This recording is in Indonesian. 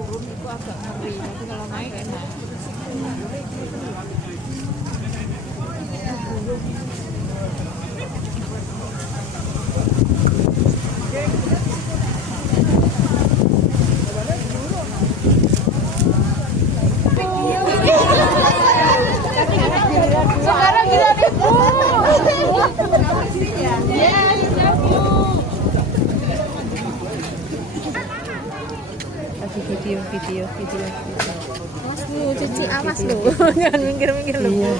turun itu agak ngeri, tapi kalau naik enak. Sekarang kita ibu. Lagi video. Awas lu, Cici, awas lu. Jangan minggir-minggir lu. Iya.